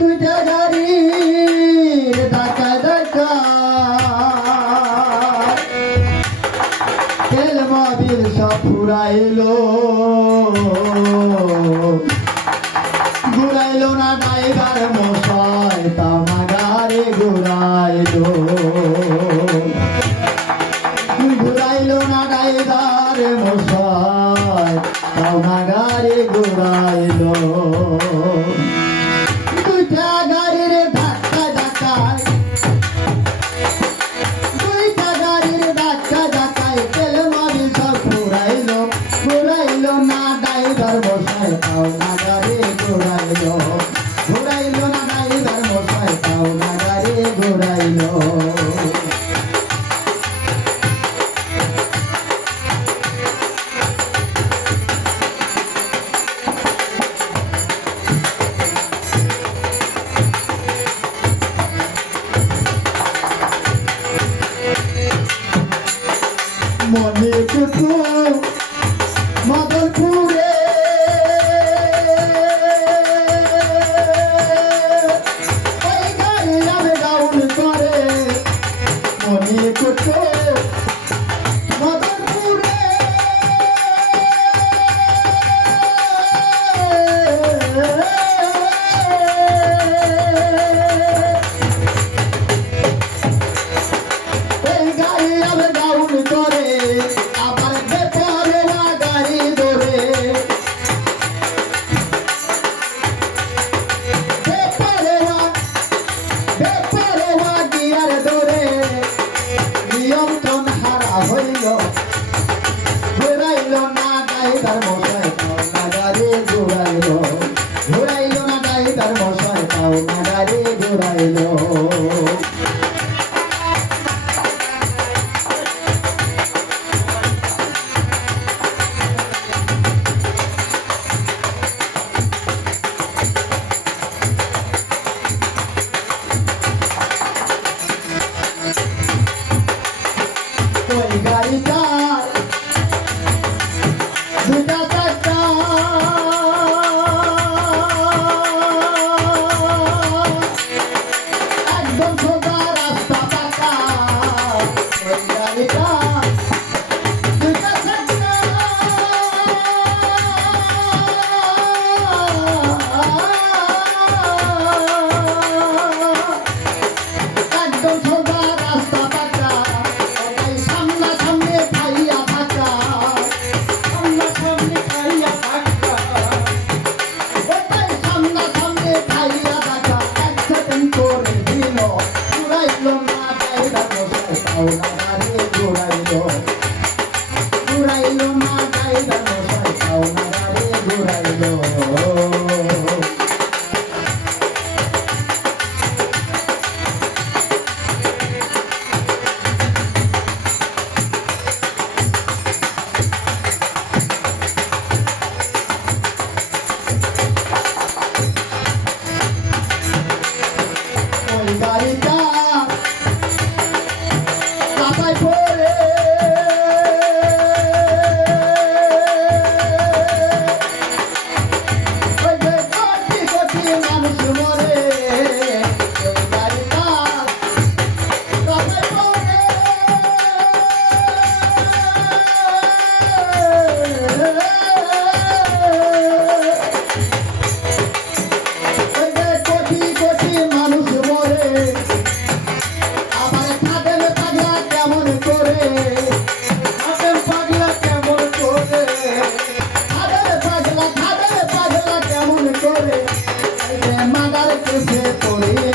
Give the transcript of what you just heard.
দুইটা গাড়ি ধাক্কা ধাক্কা তেল মবিল সব ফুরাইলো ঘুরাইলো না ড্রাইভার মশাই তামা গাড়ি ঘুরাইলো ঘুরাইলো না ড্রাইভার মশাই তামা গাড়ি ঘুরাইলো দুইটা গাড়ির ধাক্কা ধাক্কায় দুইটা গাড়ির ধাক্কা ধাক্কায় তেল মবিল সব ঘুরাইলো ঘুরাইলো না ড্রাইভার মশাই তামা গাড়ি ঘুরাইলো ঘুরাইলো না ড্রাইভার মশাই তামা গাড়ি ঘুরাইলো মনে কুটু মদনপুরে ওই গাড়ি যাবে ডাউন করে মনে কুটু মদনপুরে এই গাড়ি যাবে ডাউন করে আবার বেপরোয়া গাড়ি ধরে বেপরোয়া গিয়ার ধরে নিয়ন্ত্রণ হারা হইল ঘুরাইল না ড্রাইভার মশাই তাও গাড়ি ঘুরাইল ঘুরাইল না ড্রাইভার মশাই তাও গাড়ি ঘুরাইল ওই গাড়িটা দুটা চারটা একদম সোজা রাস্তা পাকা ওই গাড়িটা দুটা চারটা একদম সোজা রাস্তা পাকা সামনে খাইয়া থাকা এক সেকেন্ড করে দিল ঘুরাইলো না ড্রাইভার মশাই তাও গাড়ি ঘুরাইলো ঘুরাইলো না ড্রাইভার মশাই তাও গাড়ি ঘুরাইলো গাড়িটা কাপায় পড়ে কোটি কোটি মানুষ মরে গাড়িটা কাপায় পড়ে কোটি কোটি মানুষ মরে আবার খাদেল পাগলা কেমন করে খাদেল পাগলা কেমন করে খাদেল পাগলা কেমন করে মাদার কেসে পড়ে